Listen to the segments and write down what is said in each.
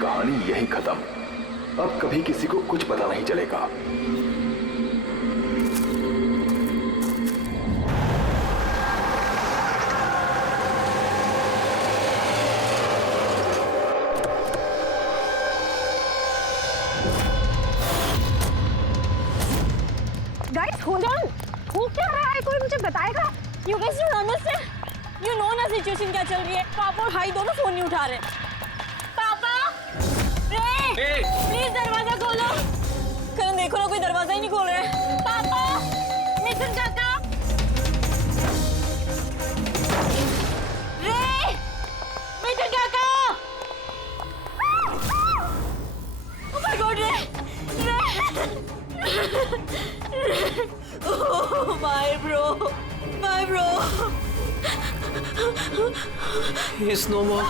कहानी यहीं खत्म। अब कभी किसी को कुछ पता नहीं चलेगा। गाइस होल्ड ऑन, हो क्या रहा है? कोई मुझे बताएगा? You guys don't understand. You know ना सिचुएशन क्या चल रही है। पापा और भाई दोनों फोन नहीं उठा रहे। पापा, रे, प्लीज दरवाजा खोलो। करण देखो ना, कोई दरवाजा ही नहीं खोल रहा है। पापा, मिथुन काका, रे, मिथुन काका। Oh my God, रे। Oh my bro. He's no more.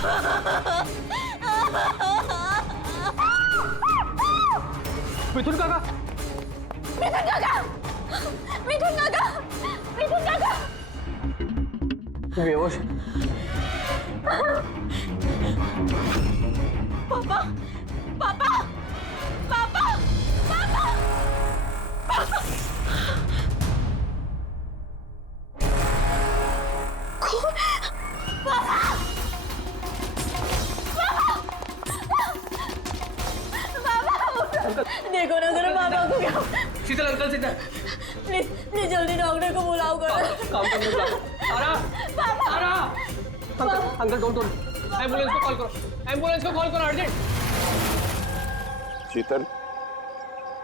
मिथुन काका, बेहोश। पापा, पापा, पापा, पापा, पापा। देखो ना जरा पापा को क्या। शीतल अंकल सीधा। प्लीज प्लीज जल्दी डॉक्टर को बुलाओ करो। काम करने जाओ। सारा, सारा। अंकल डोंट एम्बुलेंस को कॉल करो। एम्बुलेंस को कॉल करो अर्जेंट। शीतल,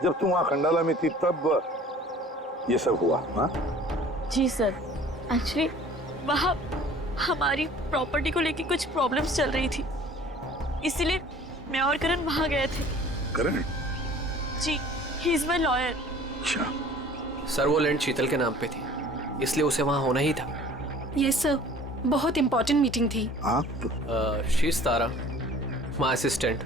जब तुम वहाँ खंडाला में थी तब ये सब हुआ? हाँ जी सर, एक्चुअली वहाँ हमारी प्रॉपर्टी को लेके कुछ प्रॉब्लम्स चल रही थी, इसीलिए मैं और करण वहाँ गए थे। करण? जी, ही इज माय लॉयर। अच्छा। सर वो लैंड शीतल के नाम पे थी, इसलिए उसे वहाँ होना ही था। यस सर, बहुत इंपॉर्टेंट मीटिंग थी। आप? शीज तारा, माय असिस्टेंट।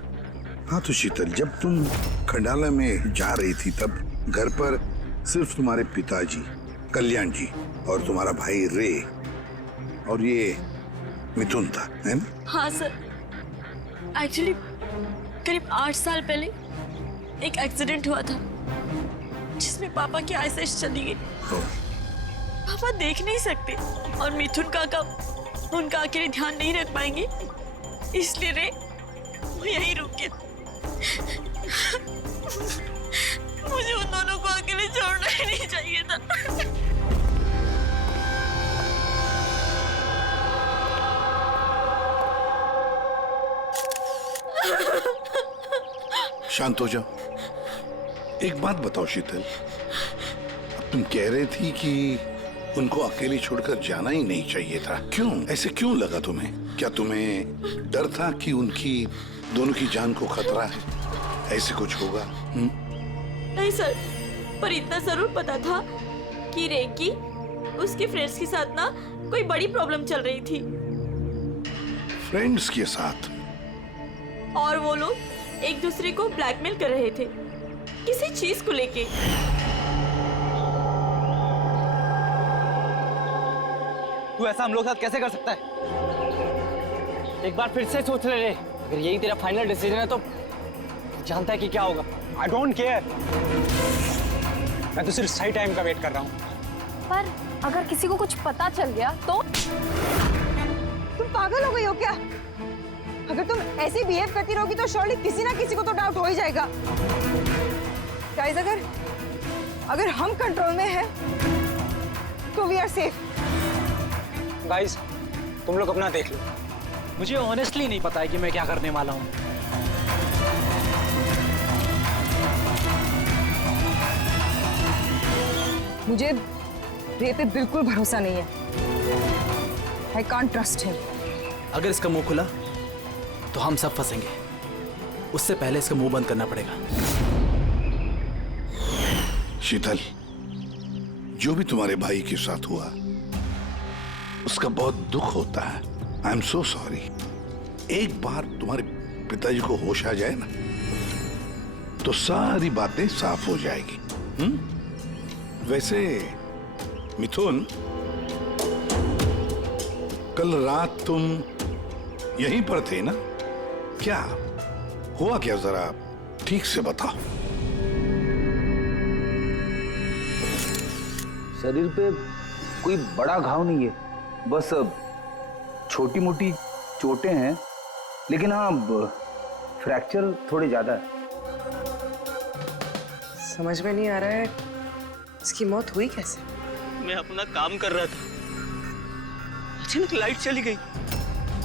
हाँ तो शीतल, जब तुम खंडाला में जा रही थी तब घर पर सिर्फ तुम्हारे पिताजी कल्याण जी और तुम्हारा भाई रे और ये मिथुन था, है ना? हाँ सर, एक्चुअली करीब 8 साल पहले एक एक्सीडेंट हुआ था जिसमें पापा की आईसाइट चली गई। पापा देख नहीं सकते और मिथुन काका उनका अकेले ध्यान नहीं रख पाएंगे, इसलिए रे वो यहीं रुक गया। मुझे उन दोनों को अकेले छोड़ना ही नहीं चाहिए था। शांत हो जाओ। एक बात बताओ शीतल, अब तुम कह रही थी कि उनको अकेले छोड़कर जाना ही नहीं चाहिए था, क्यों? ऐसे क्यों लगा तुम्हें? क्या तुम्हें डर था कि उनकी दोनों की जान को खतरा है, ऐसे कुछ होगा? नहीं सर, पर इतना जरूर पता था कि रेकी उसके फ्रेंड्स के साथ ना कोई बड़ी प्रॉब्लम चल रही थी। फ्रेंड्स के साथ? और वो लोग एक दूसरे को ब्लैकमेल कर रहे थे किसी चीज को लेके। तू ऐसा हम लोग साथ कैसे कर सकता है? एक बार फिर से सोच ले रे, अगर यही तेरा फाइनल डिसीजन है तो जानता है कि क्या होगा। आई डोंट केयर, मैं तो सिर्फ सही टाइम का वेट कर रहा हूँ। पर अगर किसी को कुछ पता चल गया तो? तुम पागल हो गई हो क्या? अगर तुम ऐसे बिहेव करती रहोगी तो श्योरली किसी ना किसी को तो डाउट हो ही जाएगा। गाइस, अगर हम कंट्रोल में हैं तो वी आर सेफ। गाइस, तुम लोग अपना देख लो, मुझे ऑनेस्टली नहीं पता है कि मैं क्या करने वाला हूँ। मुझे रे पे बिल्कुल भरोसा नहीं है। I can't trust him. अगर इसका मुंह खुला तो हम सब फंसेंगे, उससे पहले इसका मुंह बंद करना पड़ेगा। शीतल, जो भी तुम्हारे भाई के साथ हुआ उसका बहुत दुख होता है। I am so sorry. एक बार तुम्हारे पिताजी को होश आ जाए ना तो सारी बातें साफ हो जाएगी। वैसे मिथुन, कल रात तुम यहीं पर थे ना? क्या हुआ क्या, जरा ठीक से बताओ। शरीर पे कोई बड़ा घाव नहीं है, बस छोटी मोटी चोटें हैं, लेकिन हाँ फ्रैक्चर थोड़े ज्यादा है। समझ में नहीं आ रहा है इसकी मौत हुई कैसे। मैं अपना काम कर रहा था, अचानक लाइट चली गई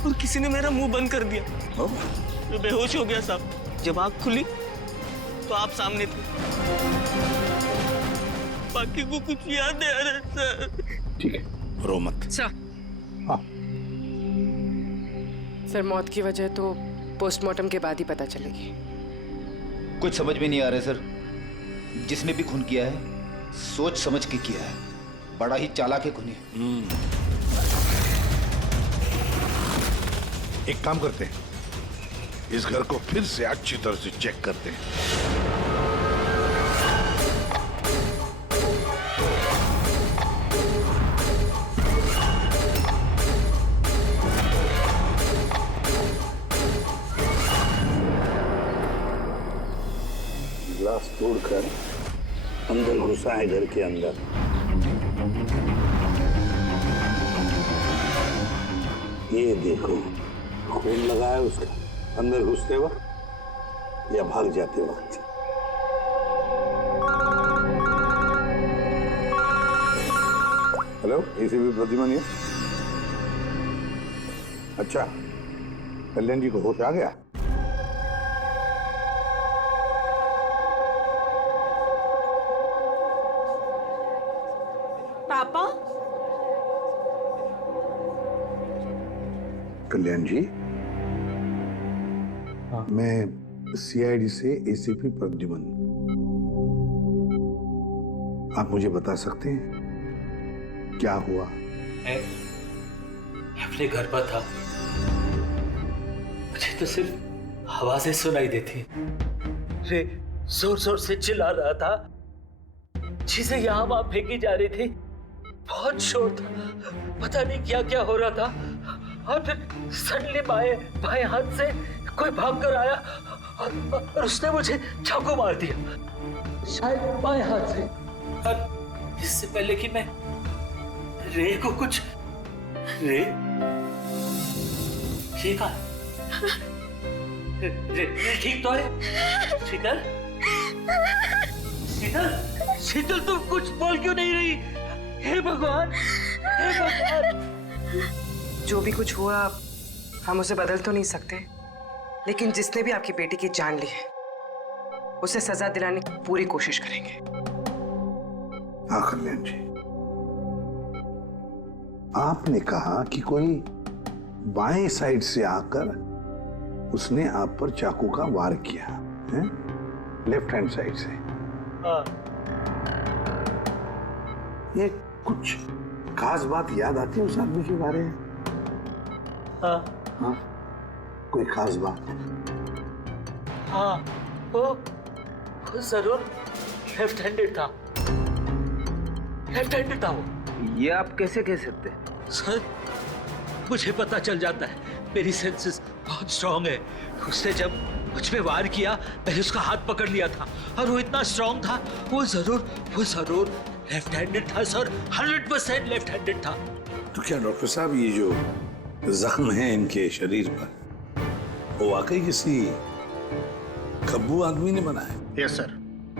और किसी ने मेरा मुंह बंद कर दिया। मैं बेहोश हो गया साहब। जब आँख खुली तो आप सामने थे। बाकी को कुछ याद नहीं आ रहा सर। ठीक है, रो मत। सर मौत की वजह तो पोस्टमार्टम के बाद ही पता चलेगी। कुछ समझ में नहीं आ रहा है सर। जिसने भी खून किया है सोच समझ के किया है, बड़ा ही चालाक है खूनी। एक काम करते हैं, इस घर को फिर से अच्छी तरह से चेक करते हैं। ग्लास तोड़कर अंदर घुसा है घर के अंदर। ये देखो, खून लगा है उसका अंदर घुसते वक्त या भाग जाते वक्त। हेलो, एसीपी प्रतिमा नहीं है? अच्छा, कल्याण जी को होश आ गया? पापा, कल्याण जी, मैं सीआईडी से एसीपी प्रद्युमन। आप मुझे बता सकते हैं क्या हुआ? मैं अपने घर पर था, मुझे तो सिर्फ आवाजें सुनाई देती। रे जोर जोर से चिल्ला रहा था, चीजें यहाँ वहां फेंकी जा रही थी, बहुत शोर था, पता नहीं क्या क्या हो रहा था। और फिर सडनली बाएं हाथ से कोई भाग कर आया और उसने मुझे चाकू मार दिया, शायद बाएं हाथ से। और इससे पहले कि मैं रे को कुछ रे ठीक है, रे ठीक तो है? शीतल, शीतल, शीतल, तुम कुछ बोल क्यों नहीं रही? हे भगवान, हे भगवान। जो भी कुछ हुआ हम उसे बदल तो नहीं सकते, लेकिन जिसने भी आपकी बेटी की जान ली है उसे सजा दिलाने की पूरी कोशिश करेंगे। हाँ कल्याण जी, आपने कहा कि कोई बाएं साइड से आकर उसने आप पर चाकू का वार किया है, लेफ्ट हैंड साइड से। ये कुछ खास बात याद आती है उस आदमी के बारे में? हाँ, कोई खास बात? हाँ, वो जरूर लेफ्ट हैंडेड था, लेफ्ट हैंडेड था वो। ये आप कैसे कह सकते हैं? सर, मुझे पता चल जाता है, मेरी सेंसेस बहुत स्ट्रांग है। उसने जब मुझ पे वार किया, मैंने उसका हाथ पकड़ लिया था और वो इतना स्ट्रांग था, वो जरूर लेफ्ट हैंडेड था सर, 100% लेफ्ट हैंडेड था। तो क्या डॉक्टर साहब, ये जो जख्म है इनके शरीर पर, वो वाकई किसी खब्बू आदमी ने बनाया? यस सर,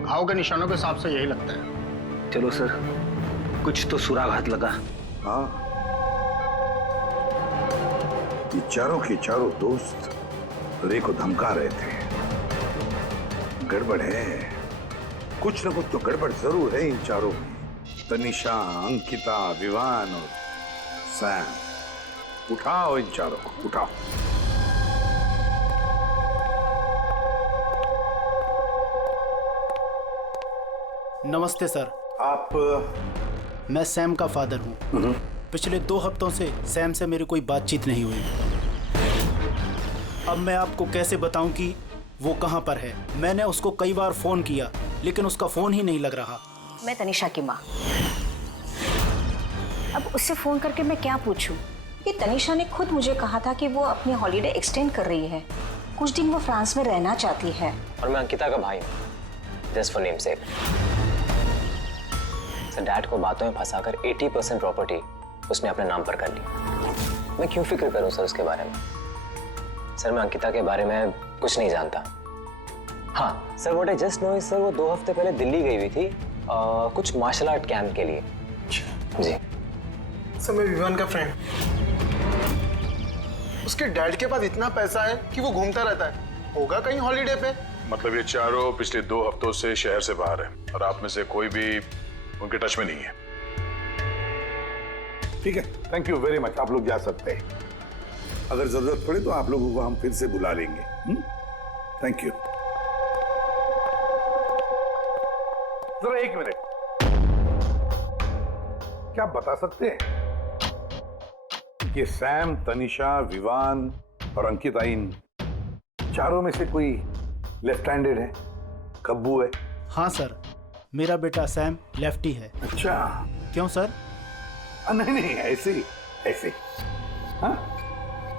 घाव के निशानों के हिसाब से यही लगता है। चलो सर, कुछ तो सुराग लगा। हाँ, ये चारों के चारों दोस्त रे को धमका रहे थे। गड़बड़ है, कुछ न कुछ तो गड़बड़ जरूर है इन चारों में। तनिषा, अंकिता, विवान और सैम। उठाओ इन चारों को, उठाओ। नमस्ते सर। आप? मैं सैम का फादर हूँ। पिछले 2 हफ्तों से सैम से मेरी कोई बातचीत नहीं हुई। अब मैं आपको कैसे बताऊं कि वो कहाँ पर है? मैंने उसको कई बार फोन किया, लेकिन उसका फोन ही नहीं लग रहा। मैं तनिषा की माँ। अब उससे फोन करके मैं क्या पूछूं? कि तनिषा ने खुद मुझे कहा था कि वो अपनी हॉलीडे एक्सटेंड कर रही है, कुछ दिन वो फ्रांस में रहना चाहती है। और मैं अंकिता का भाई हूँ, just for name sec. Sir dad को बातों में फंसाकर 80% प्रॉपर्टी उसने अपने नाम पर कर ली। मैं क्यों फिक्र करूं सर उसके बारे में? सर मैं अंकिता के बारे में कुछ नहीं जानता। हाँ sir, what I just know is sir वो 2 हफ्ते पहले दिल्ली गई हुई थी कुछ मार्शल आर्ट कैंप के लिए। जी सर मैं विवान का फ्रेंड। उसके डैड के पास इतना पैसा है कि वो घूमता रहता है। होगा कहीं हॉलीडे पे। मतलब ये चारों पिछले 2 हफ्तों से शहर से बाहर है और आप में से कोई भी उनके टच में नहीं है। ठीक है, थैंक यू वेरी मच। आप लोग जा सकते हैं। अगर जरूरत पड़े तो आप लोगों को हम फिर से बुला लेंगे। Thank you. जरा 1 मिनट, क्या आप बता सकते हैं कि सैम, तनिषा, विवान और अंकिता इन चारों में से कोई लेफ्ट हैंडेड है? कब्बू है? हाँ सर, मेरा बेटा सैम लेफ्टी है। अच्छा, क्यों सर? नहीं नहीं, ऐसे ही ऐसे। हाँ,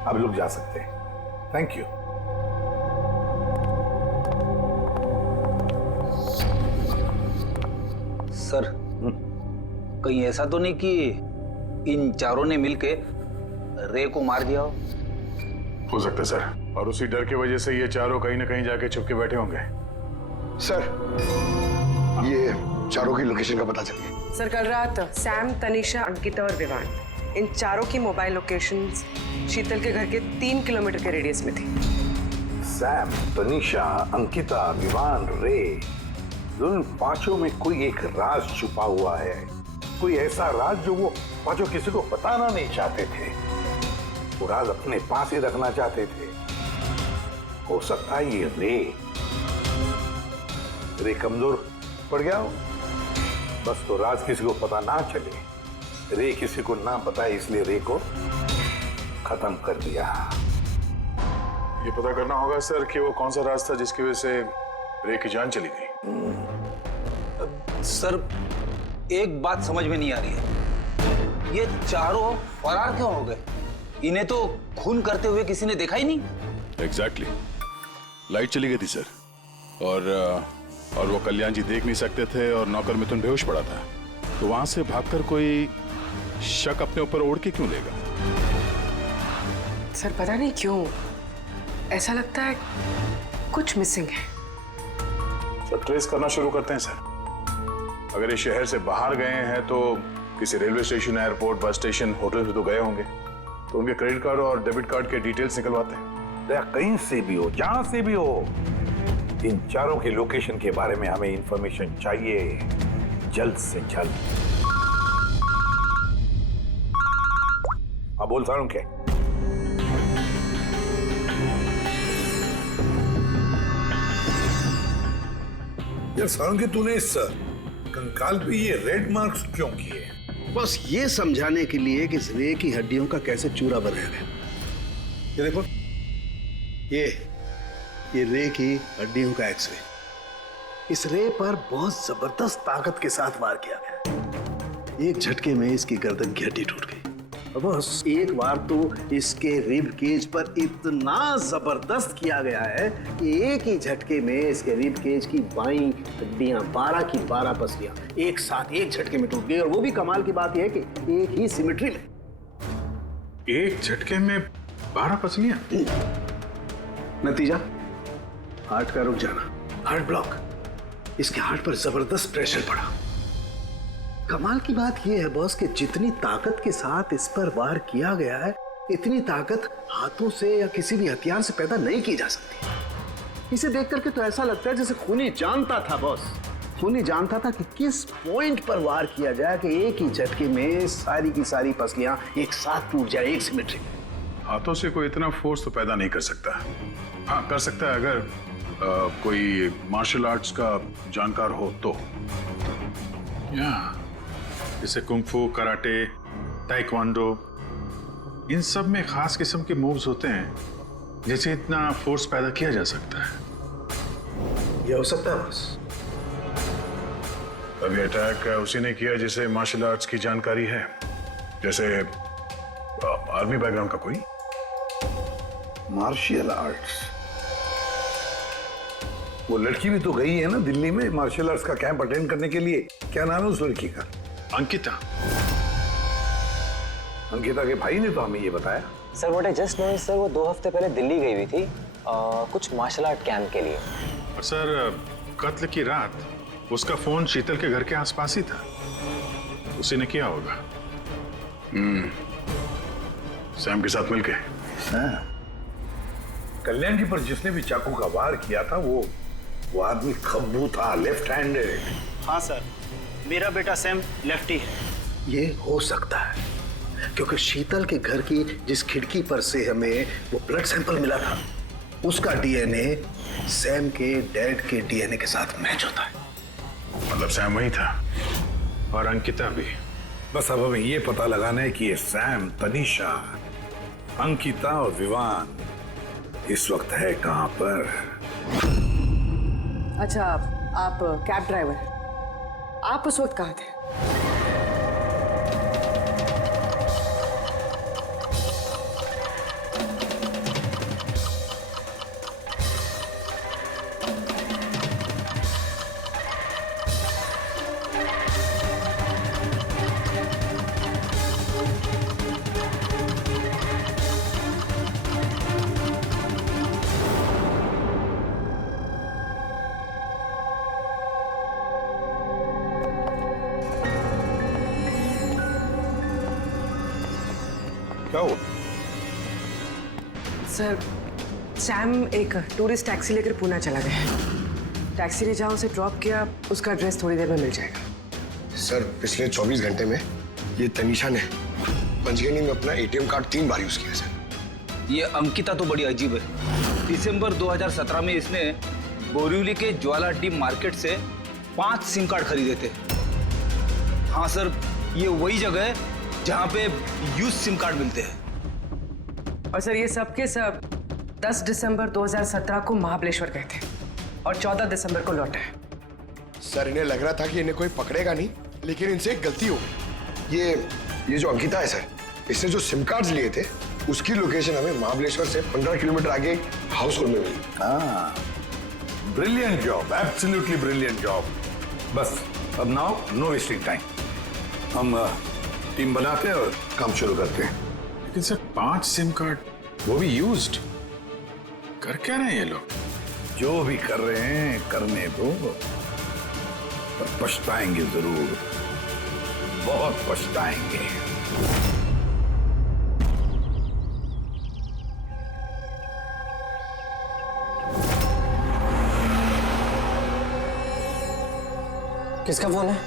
आप लोग जा सकते हैं। Thank you. सर कहीं ऐसा तो नहीं कि इन चारों ने मिलके रे को मार दिया हो सकता है सर, और उसी डर की वजह से ये चारों कहीं ना कहीं जाके छुप के बैठे होंगे। सर ये चारों की लोकेशन का पता चल गया। सर कल रात सैम, तनिषा, अंकिता और विवान इन चारों की मोबाइल लोकेशंस शीतल के घर के 3 किलोमीटर के रेडियस में थी। सैम, तनिषा, अंकिता, विवान, रे, उन पांचों में कोई एक राज छुपा हुआ है। कोई ऐसा राज जो वो पांचों किसी को बताना नहीं चाहते थे। वो राज अपने पास ही रखना चाहते थे। हो सकता है ये रे कमजोर पड़ गया हो, बस तो राज किसी को पता ना चले। रे किसी को ना बताए, इसलिए रे को खत्म कर दिया। ये पता करना होगा सर कि वो कौन सा राज था जिसकी वजह से रे की जान चली गई। सर एक बात समझ में नहीं आ रही है, ये चारों फरार क्यों हो गए? इन्हें तो खून करते हुए किसी ने देखा ही नहीं। एग्जैक्टली, लाइट चली गई थी सर, और वो कल्याण जी देख नहीं सकते थे और नौकर मिथुन बेहोश पड़ा था, तो वहां से भागकर कोई शक अपने ऊपर ओढ़ के क्यों लेगा? सर पता नहीं क्यों ऐसा लगता है कुछ मिसिंग है। सर ट्रेस करना शुरू करते हैं सर। अगर ये शहर से बाहर गए हैं तो किसी railway station, airport, bus station, hotel में तो गए होंगे, तो उनके क्रेडिट कार्ड और डेबिट कार्ड के डिटेल्स निकलवाते हैं। कहीं से भी हो, जहां से भी हो, इन चारों के लोकेशन के बारे में हमें इंफॉर्मेशन चाहिए, जल्द से जल्द। हाँ बोल सारुण के। यार सारुण के, तूने इस कंकाल पे ये रेड मार्क्स क्यों किए? बस ये समझाने के लिए कि इस रे की हड्डियों का कैसे चूरा बनाया गया। ये देखो, ये रे की हड्डियों का एक्सरे। इस रे पर बहुत जबरदस्त ताकत के साथ वार किया गया। एक झटके में इसकी गर्दन की हड्डी टूट गई। बस एक बार तो इसके रिब केज पर इतना जबरदस्त किया गया है कि एक ही झटके में इसके रिब केज की बाईं हड्डियां 12 की 12 पसलियां एक साथ एक झटके में टूट गई। और वो भी कमाल की बात यह है कि एक ही सिमेट्री में। एक झटके में 12 पसलियां? नतीजा हार्ट का रुक जाना, हार्ट ब्लॉक। इसके हार्ट पर जबरदस्त प्रेशर पड़ा। कमाल की बात यह है बॉस कि जितनी ताकत के साथ इस पर वार किया गया है, इतनी ताकत हाथों से या किसी भी हथियार से पैदा नहीं की जा सकती। इसे देख करके तो ऐसा लगता है जैसे खूनी जानता था बॉस, खूनी जानता था कि किस पॉइंट पर वार किया जाए कि एक ही झटके में सारी की सारी पसलियां एक साथ टूट जाए, एक सिमेट्री में। हाथों से कोई इतना फोर्स तो पैदा नहीं कर सकता। हाँ कर सकता है अगर कोई मार्शल आर्ट्स का जानकार हो तो। जैसे कुंग-फू, कराटे, ताइक्वांडो, इन सब में खास किस्म के मूव्स होते हैं जिससे इतना फोर्स पैदा किया जा सकता है। ये हो सकता है बस। अभी अटैक उसी ने किया जिसे मार्शल आर्ट्स की जानकारी है, जैसे आर्मी बैकग्राउंड का कोई। Martial arts? वो लड़की भी तो गई है ना दिल्ली में मार्शल आर्ट्स का कैंप अटेंड करने के लिए। क्या नाम है उस लड़की का? अंकिता। अंकिता के भाई ने तो हमें ये बताया। Sir what I just know sir, वो 2 हफ्ते पहले दिल्ली गई हुई थी कुछ मार्शल आर्ट कैंप के लिए। और सर कत्ल की रात उसका फोन शीतल के घर के आसपास ही था, उसी ने किया होगा। सैम के साथ मिलके। कल्याण जी पर जिसने भी चाकू का वार किया था वो आदमी खब्बू था, लेफ्ट हैंडेड। हाँ सर, मेरा बेटा सैम लेफ्टी है। ये हो सकता है क्योंकि शीतल के घर की जिस खिड़की पर से हमें वो ब्लड सैंपल मिला था उसका डीएनए सैम के डैड के डीएनए के साथ मैच होता है। मतलब सैम वही था और अंकिता भी। बस अब हमें ये पता लगाना है कि ये सैम, तनीषा, अंकिता और विवान इस वक्त है कहां पर। अच्छा, आप कैब ड्राइवर, आप उस वक्त कहाँ थे? क्या हो? सर, सैम एक टूरिस्ट टैक्सी लेकर पूना चला गया। टैक्सी ने जहाँ उसे ड्रॉप किया उसका एड्रेस थोड़ी देर में मिल जाएगा। सर पिछले 24 घंटे में ये तनीषा ने पंचगनी में अपना एटीएम कार्ड 3 बार यूज किया सर। ये अंकिता तो बड़ी अजीब है। दिसंबर 2017 में इसने बोरिवली के ज्वाला डी मार्केट से 5 सिम कार्ड खरीदे थे। हाँ सर, ये वही जगह है जहाँ पे यूज सिम कार्ड मिलते हैं। और सर ये सब के सब 10 दिसंबर 2017 को महाबलेश्वर गए थे और 14 दिसंबर को लौटे। सर इन्हें लग रहा था कि इन्हें कोई पकड़ेगा नहीं, लेकिन इनसे एक गलती हो गई। ये जो अंकिता है सर, इसने जो सिम कार्ड्स लिए थे उसकी लोकेशन हमें महाबलेश्वर से 15 किलोमीटर आगे हाउस होल्ड में मिली। हाँ, brilliant job, absolutely brilliant job. बस अब नाउ नो वेस्टिंग टाइम, हम टीम बनाते हैं और काम शुरू करते हैं। लेकिन सर 5 सिम कार्ड, वो भी यूज्ड, कर क्या रहे हैं ये लोग? जो भी कर रहे हैं करने दो, पर पछताएंगे जरूर, बहुत पछताएंगे। किसका फोन है?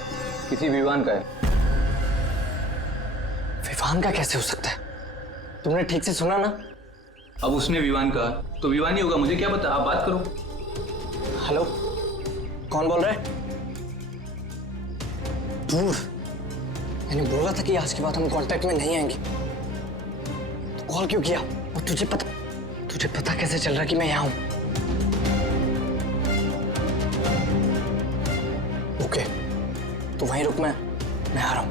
किसी विवान का है। विवान का कैसे हो सकता है? तुमने ठीक से सुना ना? अब उसने विवान कहा तो विवान ही होगा, मुझे क्या पता, आप बात करो। हेलो, कौन बोल रहा है? दूर, मैंने बोला था कि आज के बाद हम कांटेक्ट में नहीं आएंगे। तो कॉल क्यों किया? और तुझे पता कैसे चल रहा कि मैं यहाँ हूं? ओके, तो वहीं रुक, मैं आ रहा हूं।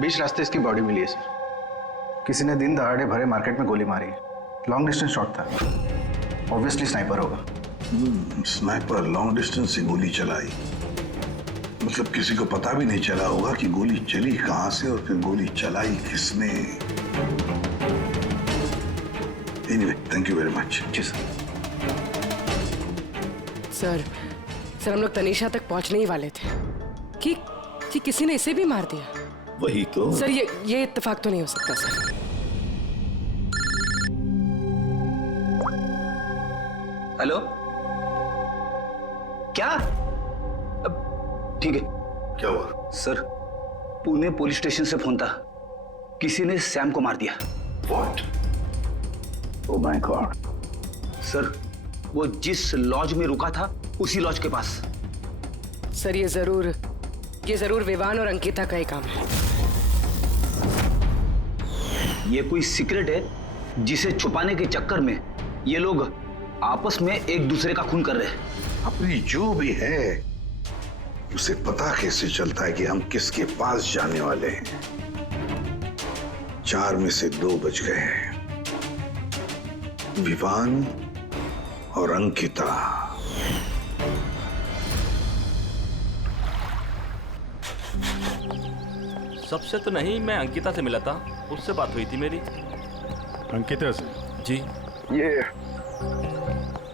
बीच रास्ते इसकी बॉडी मिली है सर। किसी ने दिन दहाड़े भरे मार्केट में गोली मारी। लॉन्ग डिस्टेंस शॉट था, ऑब्वियसली स्नाइपर होगा। स्नाइपर लॉन्ग डिस्टेंस से गोली चलाई, मतलब किसी को पता भी नहीं चला होगा कि गोली चली कहां से और फिर गोली चलाई किसने। Anyway, thank you very much. जी सर। सर हम लोग तनीषा तक पहुंचने ही वाले थे कि किसी ने इसे भी मार दिया। वही तो सर, ये इत्तेफाक तो नहीं हो सकता सर। हेलो, क्या? ठीक है। क्या हुआ? सर, पुणे पुलिस स्टेशन से फोन था, किसी ने सैम को मार दिया। What? Oh my God. Sir, वो जिस लॉज में रुका था उसी लॉज के पास। सर, ये जरूर विवान और अंकिता का ही काम है। ये कोई सीक्रेट है जिसे छुपाने के चक्कर में ये लोग आपस में एक दूसरे का खून कर रहे हैं। अपनी जो भी है उसे पता कैसे चलता है कि हम किसके पास जाने वाले हैं? 4 में से 2 बज गए हैं, विवान और अंकिता। सबसे तो नहीं, मैं अंकिता से मिला था, उससे बात हुई थी मेरी। अंकिता से? जी।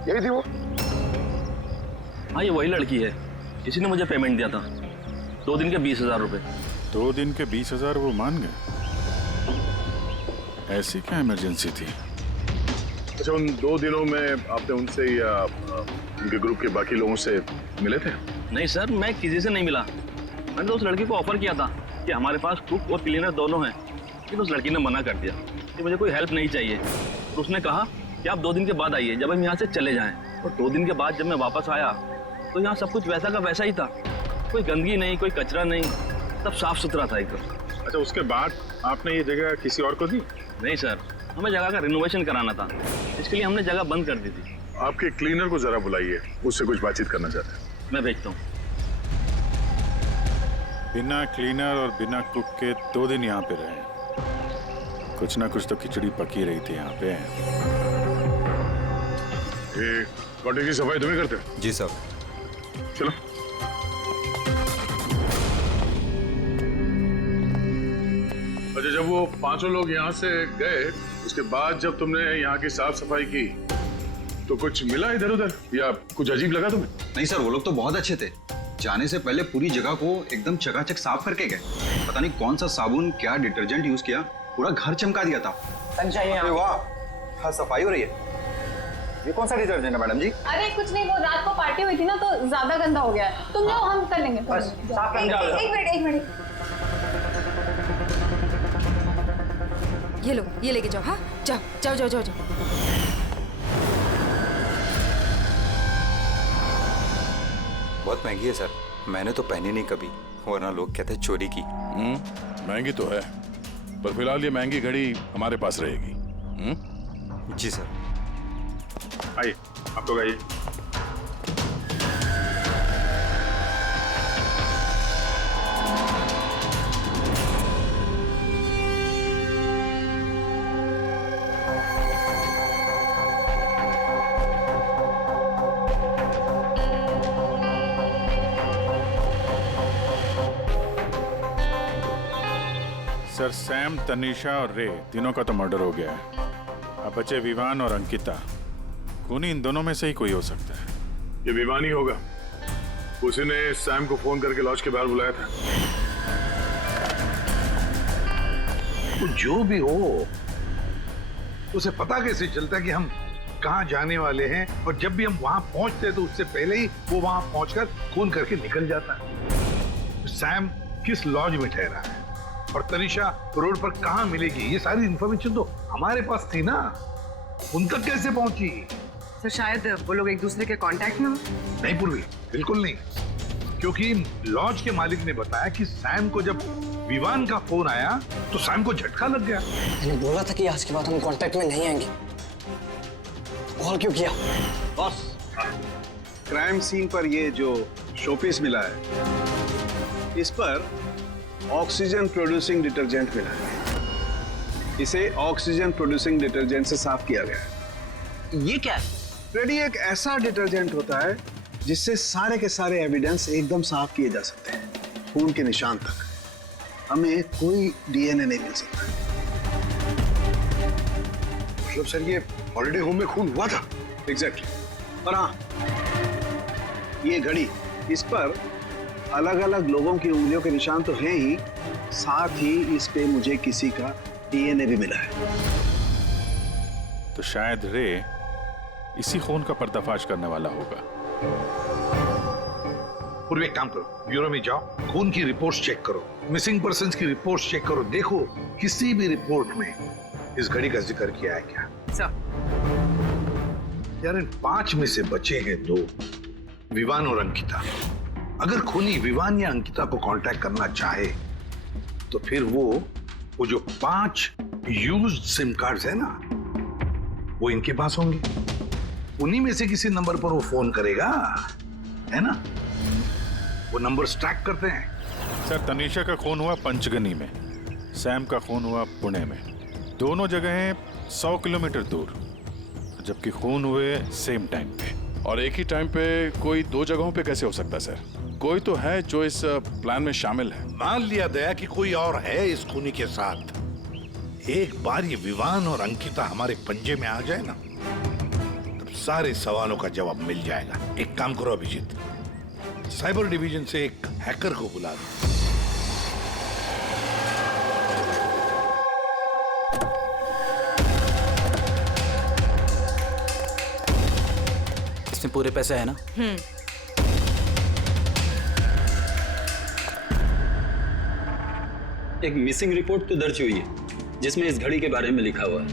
यही थी वो? हाँ, ये वही लड़की है, इसी ने मुझे पेमेंट दिया था, 2 दिन के 20,000 रुपए। 2 दिन के 20,000 वो मान गए? ऐसी क्या इमरजेंसी थी? अच्छा, उन 2 दिनों में आपने उनसे या उनके ग्रुप के बाकी लोगों से मिले थे? नहीं सर, मैं किसी से नहीं मिला। मैंने तो उस लड़की को ऑफर किया था कि हमारे पास कुक और क्लीनर दोनों हैं, लेकिन उस लड़की ने मना कर दिया कि मुझे कोई हेल्प नहीं चाहिए। और उसने कहा कि आप 2 दिन के बाद आइए, जब हम यहाँ से चले जाएं। और 2 दिन के बाद जब मैं वापस आया तो यहाँ सब कुछ वैसा का वैसा ही था, कोई गंदगी नहीं, कोई कचरा नहीं, सब साफ सुथरा था एकदम। अच्छा, उसके बाद आपने ये जगह किसी और को दी? नहीं सर, हमें जगह का रिनोवेशन कराना था, इसके लिए हमने जगह बंद कर दी थी। आपके क्लीनर को जरा बुलाइए, उससे कुछ बातचीत करना चाहते हैं। मैं भेजता हूँ। बिना क्लीनर और बिना कुक के 2 दिन यहाँ पे रहे, कुछ ना कुछ तो खिचड़ी पकी रही थी यहाँ पे। ये कॉटेज की सफाई तुम्हें करते हो? जी सर। चलो। अच्छा, जब वो 5 लोग यहाँ से गए, उसके बाद जब तुमने यहाँ की साफ सफाई की तो कुछ मिला इधर उधर या कुछ अजीब लगा तुम्हें? नहीं सर, वो लोग तो बहुत अच्छे थे, जाने से पहले पूरी जगह को एकदम चकाचक साफ करके गए। पता नहीं कौन सा साबुन, क्या डिटर्जेंट यूज किया, पूरा घर चमका दिया था। अरे वाह, हाँ सफाई हो रही है। ये कौन सा डिटर्जेंट है मैडम जी? अरे कुछ नहीं, वो रात को पार्टी हुई थी ना तो ज्यादा गंदा हो गया है। तुम जाओ, हम कर लेंगे। एक मिनट। ये लो, ये लेके जाओ। हाँ, जाओ। बहुत महंगी है सर, मैंने तो पहनी नहीं कभी, वरना लोग कहते हैं चोरी की। महंगी तो है, पर फिलहाल ये महंगी घड़ी हमारे पास रहेगी। जी सर। आइए, आप लोग आइए। सर, सैम, तनीषा और रे तीनों का तो मर्डर हो गया है। अब बचे विवान और अंकिता। खूनी इन दोनों में से ही कोई हो सकता है। ये विवान ही होगा, उसी ने सैम को फोन करके लॉज के बाहर बुलाया था। तो जो भी हो, उसे पता कैसे चलता है कि हम कहाँ जाने वाले हैं? और जब भी हम वहां पहुंचते हैं तो उससे पहले ही वो वहां पहुंचकर फोन करके निकल जाता है। सैम किस लॉज में ठहरा है और तनीषा रोड पर कहाँ मिलेगी, ये सारी इंफॉर्मेशन तो हमारे पास थी ना, उन तक कैसे पहुंची? तो शायद वो लोग एक दूसरे के कांटेक्ट में हो। नहीं पूर्वी, बिल्कुल नहीं, क्योंकि लॉज के मालिक ने बताया कि सैम को जब विवान का फोन आया तो सैम को झटका लग गया। मैंने बोला था कि आज के बाद हम कांटेक्ट में नहीं आएंगे, कॉल क्यों किया? बॉस, क्राइम सीन पर ये जो शोपीस मिला है, इस पर ऑक्सीजन प्रोड्यूसिंग डिटर्जेंट मिला है। इसे ऑक्सीजन प्रोड्यूसिंग डिटर्जेंट से साफ किया गया है। ये क्या है? फ्रेडी, एक ऐसा डिटर्जेंट होता है जिससे सारे के सारे एविडेंस एकदम साफ किए जा सकते हैं, खून के निशान तक। हमें कोई डीएनए नहीं मिल सकता। मतलब सर ये हॉलिडे होम में खून हुआ था? एग्जैक्टली। और हाँ, ये घड़ी, इस पर अलग अलग लोगों की उंगलियों के निशान तो हैं ही, साथ ही इस पे मुझे किसी का डीएनए भी मिला है। तो शायद रे इसी खून का पर्दाफाश करने वाला होगा। पूर्व एक काम करो, ब्यूरो में जाओ, खून की रिपोर्ट्स चेक करो, मिसिंग पर्सन्स की रिपोर्ट्स चेक करो, देखो किसी भी रिपोर्ट में इस घड़ी का जिक्र किया है क्या। यार इन 5 में से बचे हैं 2, विवान और अंकिता। अगर खूनी विवान या अंकिता को कांटेक्ट करना चाहे तो फिर वो जो 5 यूज्ड सिम कार्ड्स है ना, वो इनके पास होंगे। उन्हीं में से किसी नंबर पर वो फोन करेगा, है ना? वो नंबर ट्रैक करते हैं। सर, तनीषा का खून हुआ पंचगनी में, सैम का खून हुआ पुणे में। दोनों जगहें 100 किलोमीटर दूर, जबकि खून हुए सेम टाइम पे। और एक ही टाइम पे कोई 2 जगहों पे कैसे हो सकता है सर? कोई तो है जो इस प्लान में शामिल है। मान लिया दया कि कोई और है इस खूनी के साथ। एक बार ये विवान और अंकिता हमारे पंजे में आ जाए ना, तब सारे सवालों का जवाब मिल जाएगा। एक काम करो अभिजीत, साइबर डिवीजन से एक हैकर को बुला दो। इसमें पूरे पैसे है ना? एक मिसिंग रिपोर्ट तो दर्ज हुई है जिसमें इस घड़ी के बारे में लिखा हुआ है।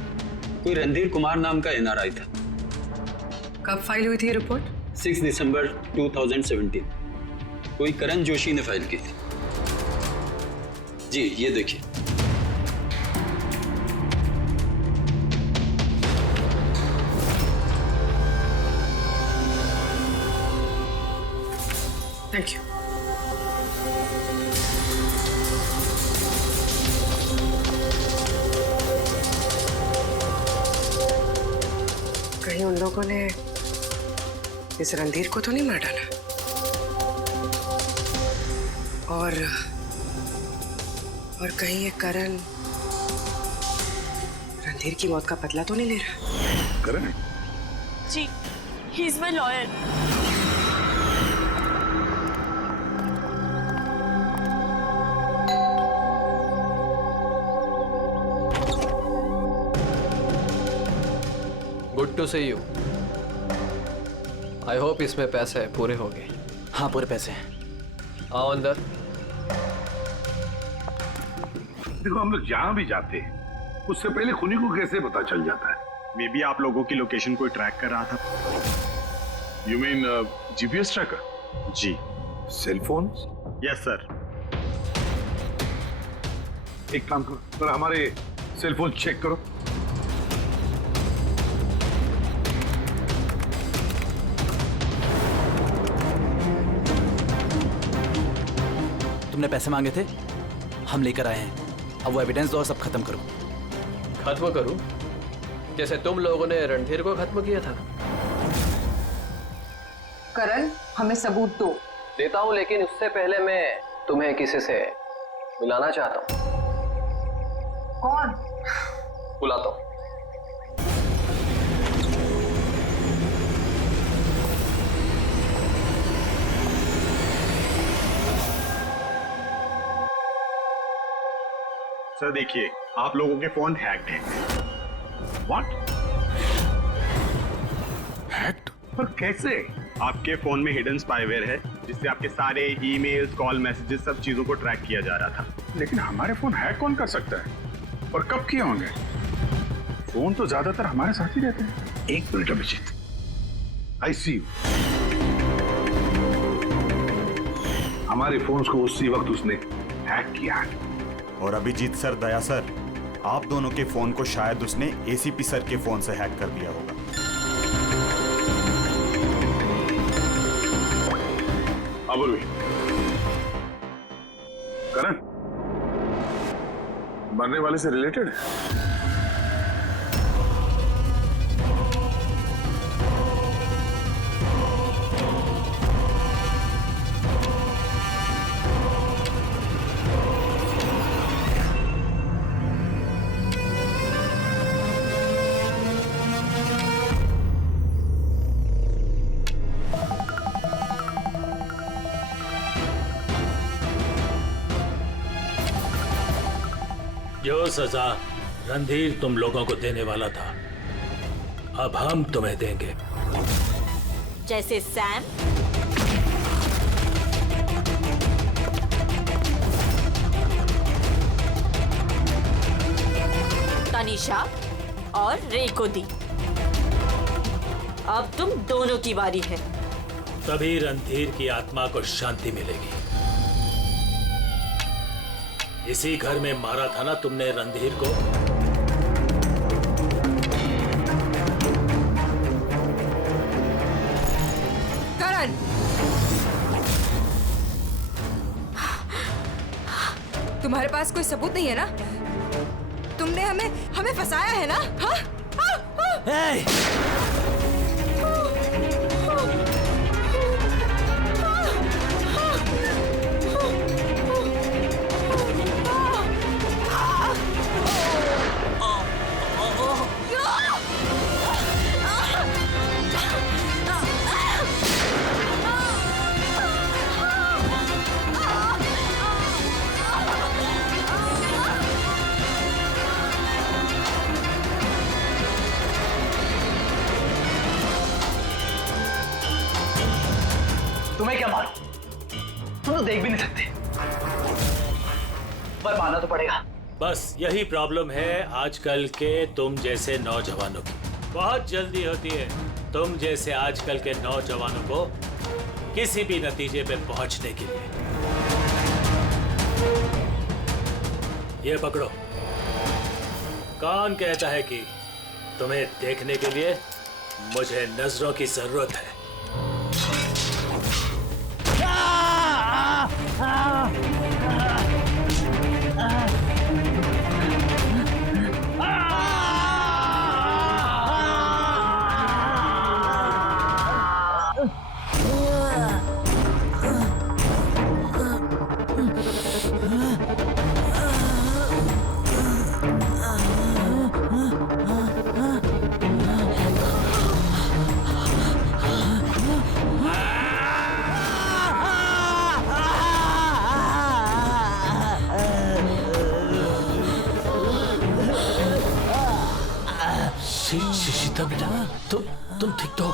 कोई रणधीर कुमार नाम का एनआरआई था। कब फाइल हुई थी ये रिपोर्ट? 6 दिसंबर 2017। कोई करण जोशी ने फाइल की थी। जी ये देखिए। Thank you. कहीं उन लोगों ने इस रणधीर को तो नहीं मार डाला? और कहीं ये करण रणधीर की मौत का बदला तो नहीं ले रहा? करण? जी, he is my lawyer. Good to see you. I hope इसमें पैसे पूरे हो गए। हाँ, पूरे पैसे हैं। आओ अंदर। देखो, हम लोग जहां भी जाते हैं उससे पहले खूनी को कैसे पता चल जाता है? मे बी आप लोगों की लोकेशन कोई ट्रैक कर रहा था। You mean GPS tracker? जी। Cell phone? Yes sir. एक काम करो, जरा हमारे सेल फोन चेक करो। तुमने पैसे मांगे थे, हम लेकर आए हैं। अब वो एविडेंस दो और सब खत्म करो। खत्म करूं? जैसे तुम लोगों ने रणधीर को खत्म किया था। करण, हमें सबूत दो। देता हूं, लेकिन उससे पहले मैं तुम्हें किसी से मिलाना चाहता हूं। कौन? बुलाता हूं। सर देखिए, आप लोगों के फोन हैक्ड हैं। व्हाट? हैक्ड? पर कैसे? आपके फोन में हिडन स्पाईवेयर है जिससे आपके सारे ईमेल्स, कॉल, मैसेजेस, सब चीजों को ट्रैक किया जा रहा था। लेकिन हमारे फोन हैक कौन कर सकता है और कब किए होंगे? फोन तो ज्यादातर हमारे साथ ही रहते हैं। एक minute Abhijit, I see you. हमारे फोन्स को उसी वक्त उसने हैक किया। और अभिजीत सर, दया सर, आप दोनों के फोन को शायद उसने एसीपी सर के फोन से हैक कर दिया होगा। अबुल करण मरने वाले से रिलेटेड है? जो सजा रणधीर तुम लोगों को देने वाला था, अब हम तुम्हें देंगे। जैसे सैम, तनिषा और रे को दी। अब तुम दोनों की बारी है। तभी रणधीर की आत्मा को शांति मिलेगी। इसी घर में मारा था ना तुमने रणधीर को? करण, तुम्हारे पास कोई सबूत नहीं है ना? तुमने हमें फंसाया है ना? हाँ? तुम्हें क्या मालूम? तुम तो देख भी नहीं सकते, पर मानना तो पड़ेगा। बस यही प्रॉब्लम है आजकल के तुम जैसे नौजवानों की। बहुत जल्दी होती है तुम जैसे आजकल के नौजवानों को किसी भी नतीजे पे पहुंचने के लिए। ये पकड़ो। कौन कहता है कि तुम्हें देखने के लिए मुझे नजरों की जरूरत है? सीता बेटा, तुम ठीक तो?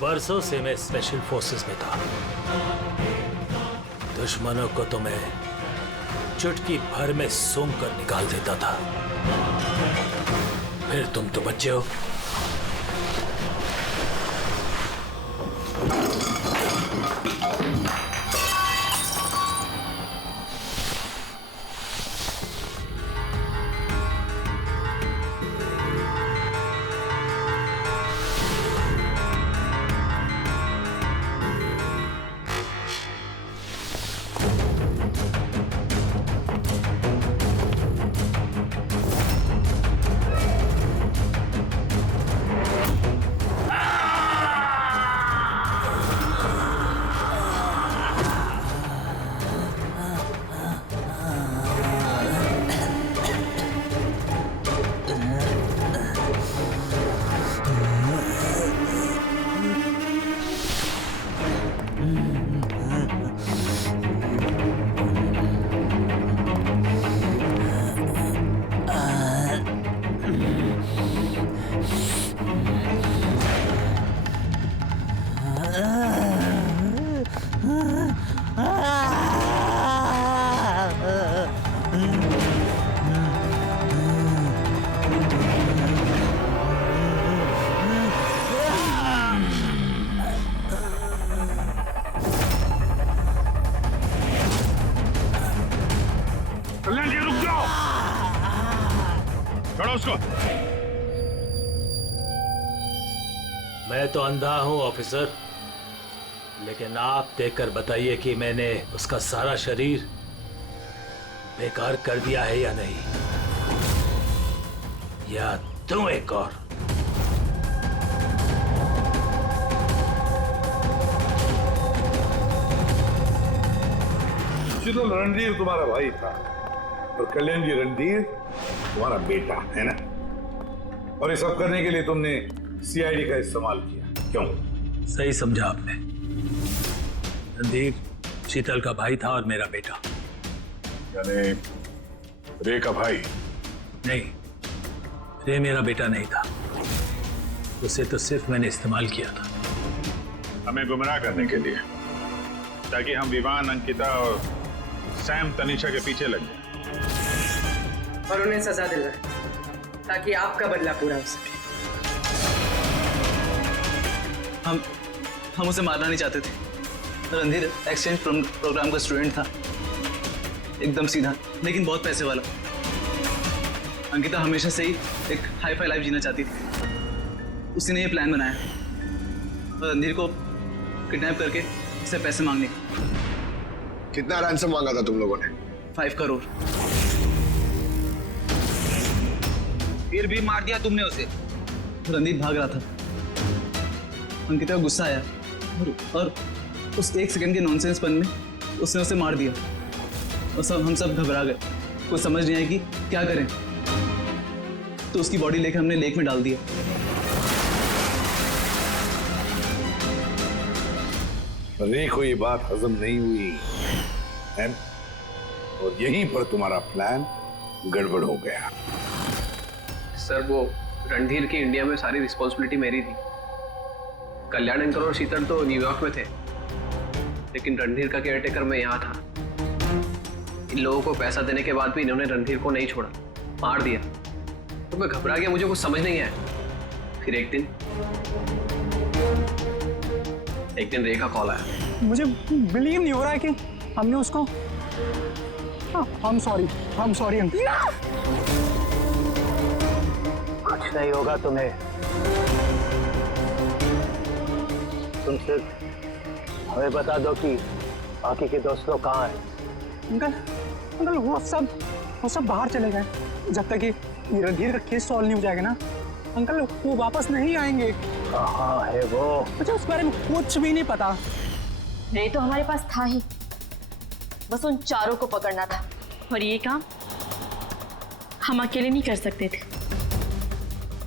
बरसों से मैं स्पेशल फोर्सेस में था। दुश्मनों को तो मैं चुटकी भर में सूंघ कर निकाल देता था। फिर तुम तो बच्चे हो। छोड़ो उसको। मैं तो अंधा हूं ऑफिसर, लेकिन आप देखकर बताइए कि मैंने उसका सारा शरीर बेकार कर दिया है या नहीं, या तुम एक और। शीतल, रणधीर तुम्हारा भाई था और कल्याण जी रणधीर तुम्हारा बेटा है ना। और ये सब करने के लिए तुमने सीआईडी का इस्तेमाल किया, क्यों? सही समझा आपने। रणधीर शीतल का भाई था और मेरा बेटा। यानी रे का भाई? नहीं, रे मेरा बेटा नहीं था, उसे तो सिर्फ मैंने इस्तेमाल किया था। हमें गुमराह करने के लिए, ताकि हम विवान, अंकिता और सैम तनीषा के पीछे लग जाए और उन्हें सजा दिलवाए, ताकि आपका बदला पूरा हो सके। हम उसे मारना नहीं चाहते थे। रणधीर एक्सचेंज प्रोग्राम का स्टूडेंट था, एकदम सीधा, लेकिन बहुत पैसे वाला। अंकिता हमेशा से ही एक हाई फाई लाइफ जीना चाहती थी। उसी ने ये प्लान बनाया और रणधीर को किडनैप करके उससे पैसे मांगने का। कितना रैंसम मांगा था तुम लोगों ने? 5 करोड़। फिर भी मार दिया तुमने उसे। रणधीर भाग रहा था, अंकिता को गुस्सा आया और उस 1 सेकंड के नॉनसेंसपन में उसने उसे मार दिया और हम सब घबरा गए। कुछ समझ नहीं आई कि क्या करें, तो उसकी बॉडी लेकर हमने लेक में डाल दिया। रे को ये बात हजम नहीं हुई है? और यहीं पर तुम्हारा प्लान गड़बड़ हो गया। सर, वो रणधीर की इंडिया में सारी रिस्पॉन्सिबिलिटी मेरी थी। कल्याण अंकल और शीतल तो न्यूयॉर्क में थे, लेकिन रणधीर का केयरटेकर मैं यहाँ था। इन लोगों को पैसा देने के बाद भी इन्होंने रणधीर को नहीं छोड़ा, मार दिया। तो मैं घबरा गया, मुझे कुछ समझ नहीं आया। फिर एक दिन रे का कॉल आया। मुझे बिलीव नहीं हो रहा है कि हमने उसको। I'm sorry uncle. कुछ नहीं होगा तुम्हें, तुम सिर्फ हमें बता दो कि बाकी के दोस्त लोग कहाँ हैं। अंकल वो सब बाहर चले गए जब तक कि रणधीर का केस सॉल्व नहीं हो जाएगा ना। अंकल वो वापस नहीं आएंगे। कहाँ है वो? मुझे उस बारे में कुछ भी नहीं पता। रे तो हमारे पास था ही, बस उन चारों को पकड़ना था, और ये काम हम अकेले नहीं कर सकते थे।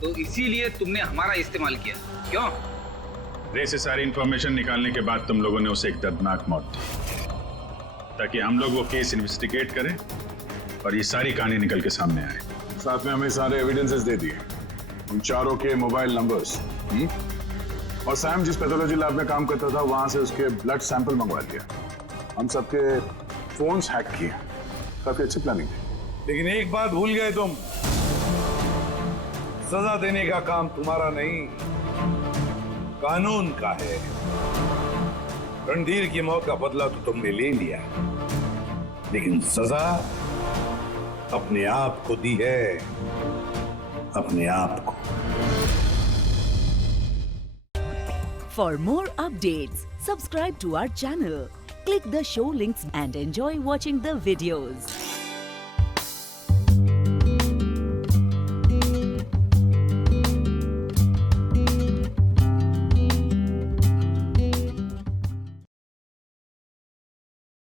तो इसीलिए तुमने हमारा इस्तेमाल किया, क्यों? रे से सारी इंफॉर्मेशन निकालने के बाद तुम लोगों ने उसे एक दर्दनाक मौत दी, ताकि हम लोग वो केस इन्वेस्टिगेट करें और ये सारी कहानी निकल के सामने आए। साथ में हमें सारे एविडेंसेस दे दिए, उन चारों के मोबाइल नंबर्स, और सैम जिस पैथोलॉजी लैब में काम करता था वहां से उसके ब्लड सैंपल मंगवा दिया। हम सबके फोन्स हैक किए। काफी अच्छी प्लानिंग थी, लेकिन एक बात भूल गए तुम। सजा देने का काम तुम्हारा नहीं, कानून का है। रणधीर की मौत का बदला तो तुमने ले लिया, लेकिन सजा अपने आप को दी है, अपने आप को। For more updates, subscribe to our channel, click the show links and enjoy watching the videos.